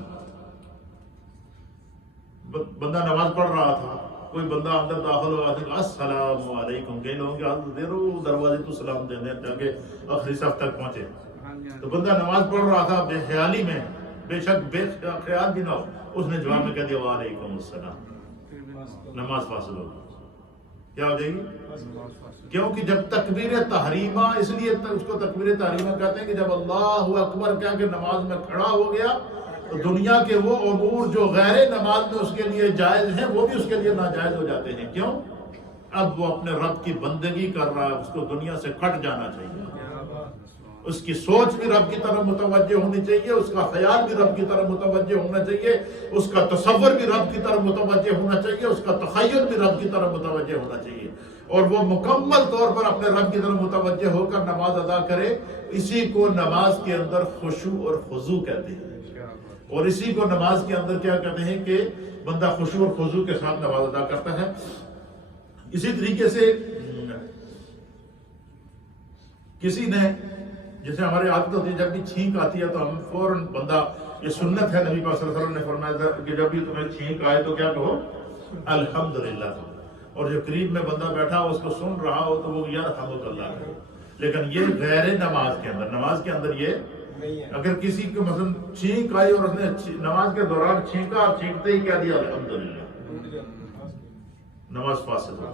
بندہ نماز پڑھ رہا تھا، کوئی بندہ اندر داخل ہوا تھا، السلام علیکم. کئی لوگوں کے ہاتھ دے رہو دروازے تو سلام دینے تاکہ آخری صف تک پہنچے. تو بندہ نماز پڑھ رہا تھا بے خیالی میں، بے شک بے خیال بھی نہ ہو، اس نے جواب میں کہہ دیا وعلیکم السلام، نماز فاسد ہو گئی. کیا ہو جائے گی؟ کیونکہ جب تکبیر تحریمہ، اس لیے اس کو تکبیر تحریمہ کہتے ہیں کہ جب اللہ اکبر کیا کہ نماز میں کھڑا ہو گیا تو دنیا کے وہ امور جو غیر نماز میں اس کے لیے جائز ہیں وہ بھی اس کے لیے ناجائز ہو جاتے ہیں. کیوں؟ اب وہ اپنے رب کی بندگی کر رہا ہے، اس کو دنیا سے کٹ جانا چاہیے. اس کی سوچ بھی رب کی طرف متوجہ ہونی چاہیے، اس کا خیال بھی رب کی طرف متوجہ ہونا چاہیے، اس کا تصور بھی رب کی طرف متوجہ ہونا چاہیے، اس کا تخیل بھی رب کی طرف متوجہ ہونا چاہیے، اور وہ مکمل طور پر اپنے رب کی طرف متوجہ ہو کر نماز ادا کرے. اسی کو نماز کے اندر خشوع اور خضوع کہتے ہیں، اور اسی کو نماز کے اندر کیا کہتے ہیں کہ بندہ خشوع اور خضوع کے ساتھ نماز ادا کرتا ہے. اسی طریقے سے کسی نے، جیسے ہماری عادت ہوتی ہے جب بھی چھینک آتی ہے تو ہم فوراً بندہ، یہ سنت ہے، نبی پاک صلی اللہ علیہ وسلم نے فرمایا تھا کہ جب بھی تمہیں چھینک آئے تو کیا کہو؟ الحمدللہ. اور جو قریب میں بندہ بیٹھا ہو اس کو سن رہا ہو تو وہ یرحمک اللہ کہے. لیکن یہ غیر نماز کے اندر، نماز کے اندر یہ اگر کسی کو مثلا چھینک آئی اور اس نے نماز کے دوران چھینکا اور چھینکتے ہی کہہ دیا الحمدللہ، نماز فاسد ہو.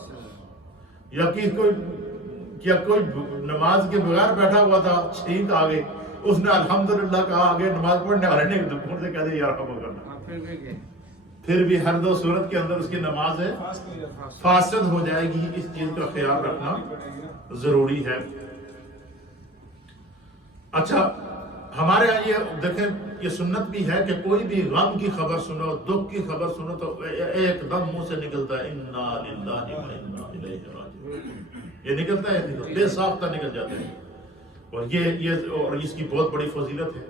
یا کوئی نماز کے بغیر بیٹھا ہوا تھا، چھینک آ گئی، اس نے الحمدللہ کہا، آگے نماز پڑھنے والے نے دکھوں سے کہہ دیا یرحمک اللہ، پھر بھی ہر دو صورت کے اندر اس کی نماز ہے فاسد ہو جائے گی. اس چیز کا خیال رکھنا ضروری ہے. اچھا، ہمارے یہاں یہ دیکھیں، یہ سنت بھی ہے کہ کوئی بھی غم کی خبر سنو، دکھ کی خبر سنو تو ایک دم منہ سے نکلتا ہے انا للہ و انا الیہ راجعون. یہ نکلتا ہے، بے ساختہ نکل جاتے ہیں، اور یہ اس کی بہت بڑی فضیلت ہے.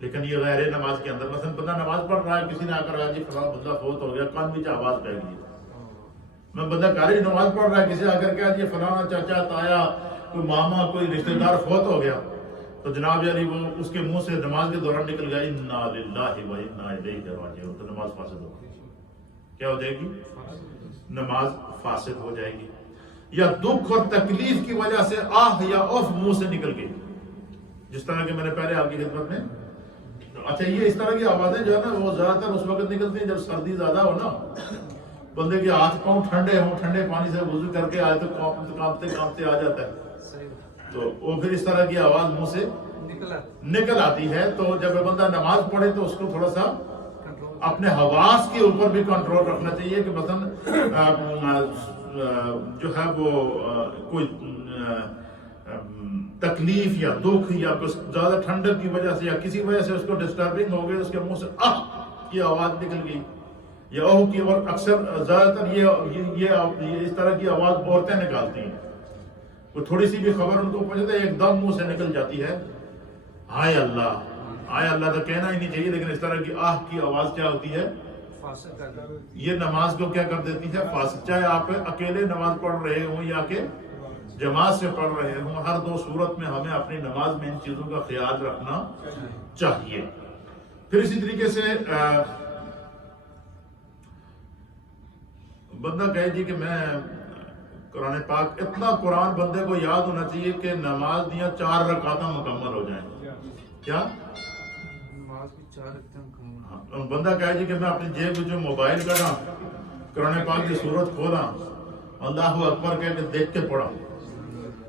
لیکن یہ غیر نماز کے اندر، مثلا بندہ نماز پڑھ رہا ہے، کسی نے آ کر آج فلاں بندہ فوت ہو گیا، کان میں آواز پہ گئی، میں بندہ کاری نماز پڑھ رہا ہے، کسی آ کر کے آج یہ فلانا چاچا تایا کوئی ماما کوئی رشتہ دار فوت ہو گیا، تو جناب یعنی وہ اس کے منہ سے نماز کے دوران نکل گیا انا للہ و انا الیہ راجعون، تو نماز فاسد ہو گئی. کیا ہو جائے گی؟ نماز فاسد ہو جائے گی. یا دکھ اور تکلیف کی وجہ سے آہ یا اوف منہ سے نکل گئی، جس طرح کہ میں نے پہلے آپ کی خدمت میں، اچھا یہ اس طرح کی آوازیں جو ہے نا وہ زیادہ تر اس وقت نکلتی ہیں جب سردی زیادہ ہو نا، بندے کے ہاتھ پاؤں ٹھنڈے ہوں، ٹھنڈے پانی سے وضو کر کے آئے تو کانپتے کانپتے آ جاتا ہے، تو وہ پھر اس طرح کی آواز منہ سے نکل آتی ہے. تو جب بندہ نماز پڑھے تو اس کو تھوڑا سا اپنے حواس کے اوپر بھی کنٹرول رکھنا چاہیے کہ مثلا جو ہے وہ کوئی تکلیف یا دکھ یا کچھ زیادہ ٹھنڈک کی وجہ سے یا کسی وجہ سے اس کو ڈسٹربنگ ہو گئی، اس کے منہ سے آہ کی آواز نکل گئی یا اوہ کی، اور اکثر زیادہ تر یہ اس طرح کی آواز عورتیں نکالتی ہیں. وہ تھوڑی سی بھی خبر ان کو پہنچتے ایک دم منہ سے نکل جاتی ہے ہائے اللہ، ہائے اللہ تو کہنا ہی نہیں چاہیے، لیکن اس طرح کی آہ کی آواز کیا ہوتی ہے؟ یہ نماز کو کیا کر دیتی ہے؟ فاسد. چاہے آپ اکیلے نماز پڑھ رہے ہوں یا کہ جماعت سے پڑھ رہے ہوں، ہر دو صورت میں ہمیں اپنی نماز میں ان چیزوں کا خیال رکھنا چاہیے. پھر اسی طریقے سے بندہ کہے جی کہ میں قرآن پاک اتنا قرآن بندے کو یاد ہونا چاہیے کہ نماز دیا 4 رکعتیں مکمل ہو جائیں. کیا نماز کی 4 رکعتیں مکمل. ہاں، بندہ کہے جی کہ میں اپنی جیب میں جو موبائل کڑا قرآن پاک کی صورت کھولا اللہ اکبر کہہ کے دیکھ کے پڑھا.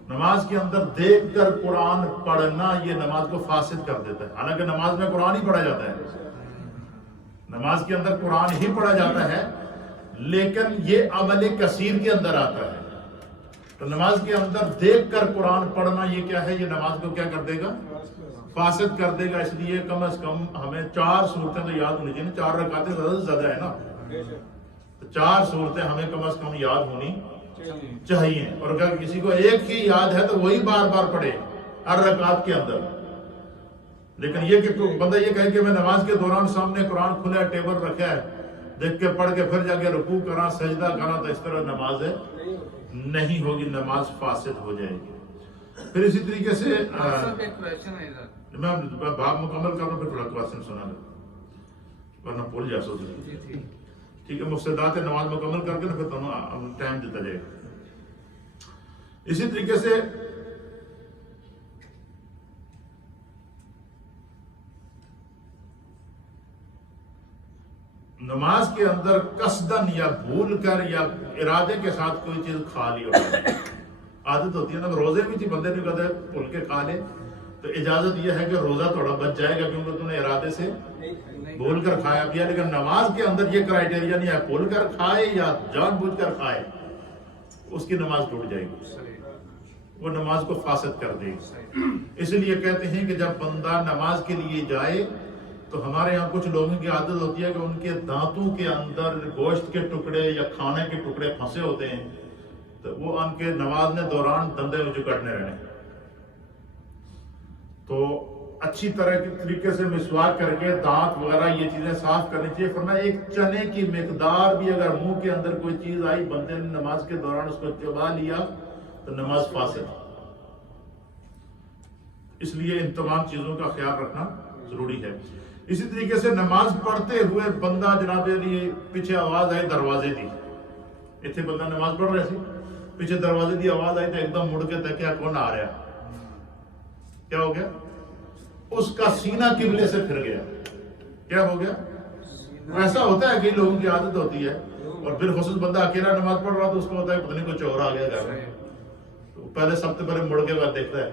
نماز کے اندر دیکھ کر قرآن پڑھنا یہ نماز کو فاسد کر دیتا ہے. حالانکہ نماز میں قرآن ہی پڑھا جاتا ہے، نماز کے اندر قرآن ہی پڑھا جاتا ہے، لیکن یہ عمل کثیر کے اندر آتا ہے. تو نماز کے اندر دیکھ کر قرآن پڑھنا یہ کیا ہے؟ یہ نماز کو کیا کر دے گا؟ فاسد کر دے گا. اس لیے کم از کم ہمیں 4 صورتیں تو یاد ہونی چاہیے. 4 رکعتیں زیادہ سے زیادہ ہے نا، تو 4 صورتیں ہمیں کم از کم یاد ہونی چاہیے. اور اگر کسی کو ایک ہی یاد ہے تو وہی بار بار پڑھے ہر رکعت کے اندر. لیکن یہ کہ بندہ یہ کہے کہ میں نماز کے دوران سامنے قرآن کھلا ہے، ٹیبل رکھا ہے، دیکھ کے پڑھ کے پھر جا کے رکوع کرا سجدہ کرا، تو اس طرح نماز نہیں ہوگی، نماز فاسد ہو جائے گی. پھر اسی طریقے سے میں باب مکمل کر رہا ہوں، پھر تھوڑا کوشچن سنا لیں ورنہ بھول جا سو. ٹھیک ہے، مفسدات نماز مکمل کر کے پھر تمہیں ٹائم دیتا جائے گا. اسی طریقے سے نماز کے اندر قصدن یا بھول کر یا ارادے کے ساتھ کوئی چیز کھا لی ہوتی ہے. عادت ہوتی ہے نا، روزے بھی تھی بندے نے کہتے بھول کے کھا لے تو اجازت یہ ہے کہ روزہ تھوڑا بچ جائے گا کیونکہ تم نے ارادے سے بھول کر کھایا پیا. لیکن نماز کے اندر یہ کرائیٹیریا نہیں ہے بھول کر کھائے یا جان بوجھ کر کھائے، اس کی نماز ٹوٹ جائے گی، وہ نماز کو فاسد کر دے گی. اس لیے کہتے ہیں کہ جب بندہ نماز کے لیے جائے تو ہمارے یہاں کچھ لوگوں کی عادت ہوتی ہے کہ ان کے دانتوں کے اندر گوشت کے ٹکڑے یا کھانے کے ٹکڑے پھنسے ہوتے ہیں، تو وہ ان کے نماز میں دوران دندے میں کٹنے رہے. تو اچھی طرح کے طریقے سے مسواک کر کے دانت وغیرہ یہ چیزیں صاف کرنی چاہیے. فرمایا ایک چنے کی مقدار بھی اگر منہ کے اندر کوئی چیز آئی، بندے نے نماز کے دوران اس کو چبا لیا تو نماز فاسد. اس لیے ان تمام چیزوں کا خیال رکھنا ضروری ہے. اسی طریقے سے نماز پڑھتے ہوئے بندہ جناب علی پیچھے آواز آئی دروازے دی، اتنے بندہ نماز پڑھ رہے سی، پیچھے دروازے دی آواز آئی تو ایک دم مڑ کے دیکھا کون آ رہا، کیا ہو گیا؟ اس کا سینہ قبلے سے پھر گیا. کیا ہو گیا؟ ایسا ہوتا ہے کہ لوگوں کی عادت ہوتی ہے، اور بالخصوص بندہ اکیلا نماز پڑھ رہا تو اس کو ہوتا ہے پتہ نہیں کوئی چور آ گیا گھر میں، تو پہلے سب سے پہلے مڑ کے بعد دیکھتا ہے.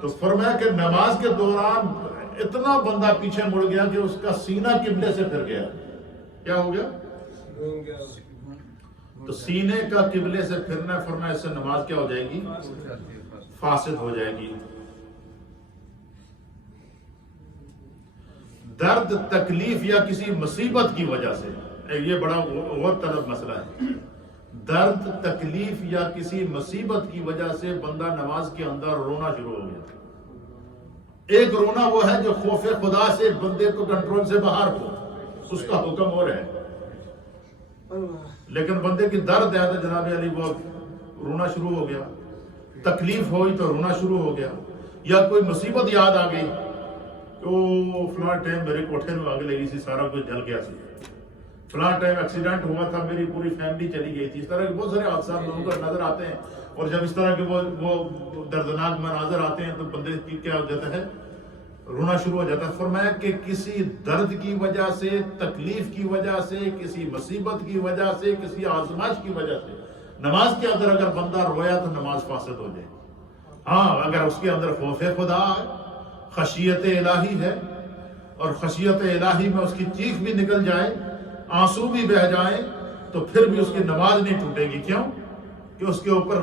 تو فرمایا کہ نماز کے دوران اتنا بندہ پیچھے مڑ گیا کہ اس کا سینہ قبلے سے پھر گیا. کیا ہو گیا؟ تو سینے کا قبلے سے پھرنا، فرمایا اس سے نماز کیا ہو جائے گی؟ فاسد ہو جائے گی. درد، تکلیف یا کسی مصیبت کی وجہ سے، یہ بڑا غور طلب مسئلہ ہے. درد، تکلیف یا کسی مصیبت کی وجہ سے بندہ نماز کے اندر رونا شروع ہو گیا. ایک رونا وہ ہے جو خوف خدا سے بندے کو کنٹرول سے باہر ہو، اس کا حکم ہو رہا ہے. لیکن بندے کی درد ہے تو جناب علی وہ رونا شروع ہو گیا. تکلیف ہوئی تو رونا شروع ہو گیا. یا کوئی مصیبت یاد آ گئی تو فلاں ٹائم میرے کوٹھے میں آگ لگی سی، سارا کچھ جل گیا سی، فلاں ٹائم ایکسیڈنٹ ہوا تھا، میری پوری فیملی چلی گئی تھی. اس طرح کے بہت سارے حادثات لوگوں کو نظر آتے ہیں، اور جب اس طرح کے وہ دردناک مناظر آتے ہیں تو بندے کی کیا ہو جاتا ہے؟ رونا شروع ہو جاتا ہے. فرمایا کہ کسی درد کی وجہ سے، تکلیف کی وجہ سے، کسی مصیبت کی وجہ سے، کسی آزمائش کی وجہ سے نماز کے اندر اگر بندہ رویا تو نماز فاسد ہو جائے. ہاں، اگر اس کے اندر خوف خدا ہے، خشیت الہی ہے، اور خشیت الہی میں اس کی چیخ بھی نکل جائے، آنسو بھی بہہ جائیں، تو پھر بھی اس کی نماز نہیں ٹوٹے گی. کیوں؟ کہ اس کے اوپر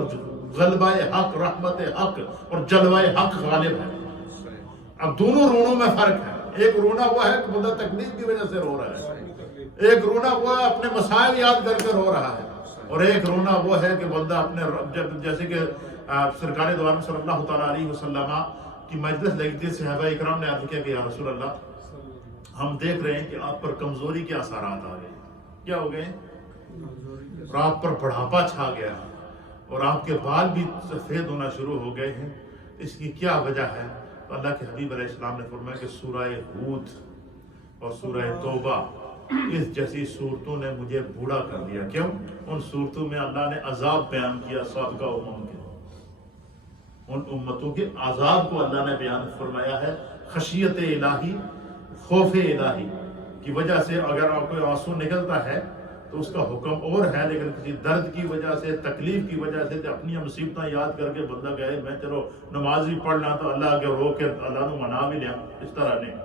غلبہ حق، رحمت حق اور جلوہ حق غالب ہے. اب دونوں رونوں میں فرق ہے. ایک رونا وہ ہے کہ بندہ تکلیف کی وجہ سے رو رہا ہے، ایک رونا وہ ہے اپنے مسائل یاد کر کے رو رہا ہے، اور ایک رونا وہ ہے کہ بندہ اپنے رب، جیسے کہ سرکار دو عالم صلی اللہ تعالیٰ علیہ وسلم کی مجلس لگی تھی، صحابہ اکرام نے عرض کیا کہ یا رسول اللہ، ہم دیکھ رہے ہیں کہ آپ پر کمزوری کے اثرات آ گئے. کیا ہو گئے؟ اور آپ پر بڑھاپا چھا گیا اور آپ کے بال بھی سفید ہونا شروع ہو گئے ہیں. اس کی کیا وجہ ہے؟ تو اللہ کے حبیب علیہ السلام نے فرمایا کہ سورہ ہود اور سورہ توبہ اس جیسی صورتوں نے مجھے بوڑھا کر دیا. کیوں؟ ان صورتوں میں اللہ نے عذاب بیان کیا سابقہ امم کے، ان امتوں کے عذاب کو اللہ نے بیان فرمایا ہے. خشیت الہی، خوف الہی کی وجہ سے اگر آپ کوئی آنسو نکلتا ہے تو اس کا حکم اور ہے، لیکن کسی درد کی وجہ سے، تکلیف کی وجہ سے اپنی مصیبتیں یاد کر کے بندہ کہے میں چلو نماز بھی پڑھ لوں تو اللہ کے رو کے اللہ نے منا بھی لیا، اس طرح نہیں.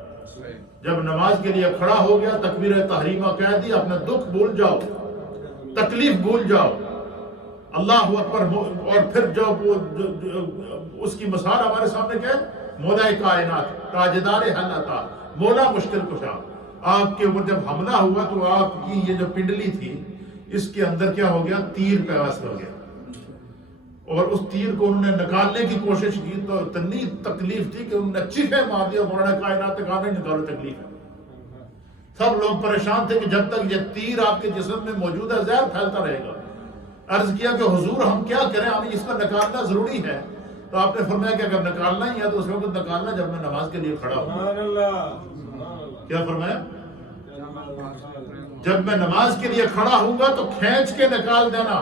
جب نماز کے لیے کھڑا ہو گیا تکبیر تحریمہ کہہ دی، اپنا دکھ بھول جاؤ، تکلیف بھول جاؤ، اللہ اکبر. اور پھر جب اس کی مثال ہمارے سامنے کیا ہے؟ مولا کائنات، تاجدار حلتا، مولا مشکل کشا. آپ کے اوپر جب حملہ ہوا تو آپ کی یہ جو پنڈلی تھی اس کے اندر کیا ہو گیا؟ تیر پیوست ہو گیا، اور اس تیر کو انہوں نے نکالنے کی کوشش کی تو اتنی تکلیف تھی کہ انہوں نے چیخیں مار دیا، مولا کائنات نے کہا نہیں نکالو، تکلیف ہے. سب لوگ پریشان تھے کہ جب تک یہ تیر آپ کے جسم میں موجود ہے زہر پھیلتا رہے گا. عرض کیا کہ حضور ہم کیا کریں، ہمیں اس کا نکالنا ضروری ہے. تو آپ نے فرمایا کہ اگر نکالنا ہی ہے تو اس وقت نکالنا جب میں نماز کے لیے کھڑا ہوں. کیا فرمایا؟ جب میں نماز کے لیے کھڑا ہوں گا تو کھینچ کے نکال دینا.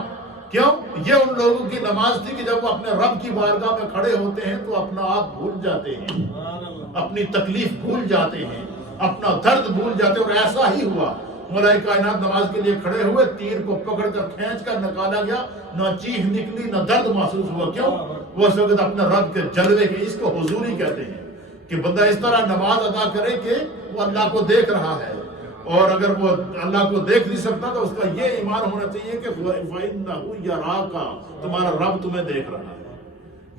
کیوں؟ یہ ان لوگوں کی نماز تھی کہ جب وہ اپنے رب کی بارگاہ میں کھڑے ہوتے ہیں تو اپنا آپ بھول جاتے ہیں، اپنی تکلیف بھول جاتے ہیں، اپنا درد بھول جاتے ہیں. اور ایسا ہی ہوا، مولا کائنات نماز کے لیے کھڑے ہوئے، تیر کو پکڑ کر کھینچ کر نکالا گیا، نہ چیخ نکلی نہ درد محسوس ہوا. کیوں؟ وہ اس وقت اپنے رب کے جلوے کے، اس کو حضوری کہتے ہیں کہ بندہ اس طرح نماز ادا کرے کہ وہ اللہ کو دیکھ رہا ہے. اور اگر وہ اللہ کو دیکھ نہیں سکتا تو اس کا یہ ایمان ہونا چاہیے کہ فَإِنَّهُ يَرَاكَ، تمہارا رب تمہیں دیکھ رہا ہے.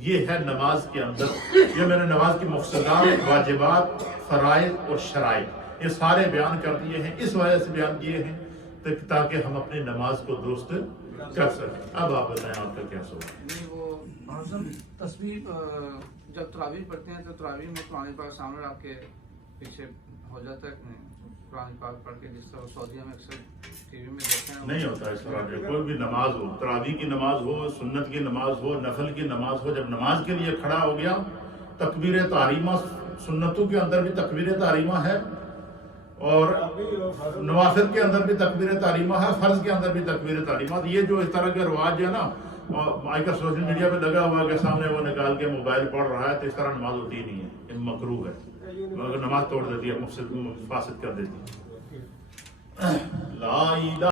یہ ہے نماز کے اندر. یہ میں نے نماز کی مفسدات، واجبات، فرائض اور شرائط یہ سارے بیان کر دیے ہیں، اس وجہ سے بیان کیے ہیں تاکہ ہم اپنی نماز کو درست کر سکیں. اب آپ بتائیں آپ کا کیا سوال؟ وہ حسن تصویر جب تراویح پڑھتے ہیں تو تراویح میں قرآن پاک سامنے رکھ کے پیچھے ہو جاتا ہے، قرآن پاک پڑھ کے جس طرح سعودیہ میں اکثر ٹی وی میں دیکھتے ہیں. نہیں ہوتا اس طرح کے. کوئی بھی نماز ہو، تراویح کی نماز ہو، سنت کی نماز ہو، نفل کی نماز ہو، جب نماز کے لیے کھڑا ہو گیا تکبیر تحریمہ، سنتوں کے اندر بھی تکبیر تحریمہ ہے اور نوافل کے اندر بھی تکبیر تحریمہ ہے، فرض کے اندر بھی تکبیر تحریمہ. یہ جو اس طرح کے رواج ہے نا، آج کل سوشل میڈیا پہ لگا ہوا کہ سامنے وہ نکال کے موبائل پڑھ رہا ہے، تو اس طرح نماز ہوتی ہی نہیں ہے. یہ مکروہ ہے، مگر نماز توڑ دیتی ہے، مفسد فاسد کر دیتی ہے. لا الہ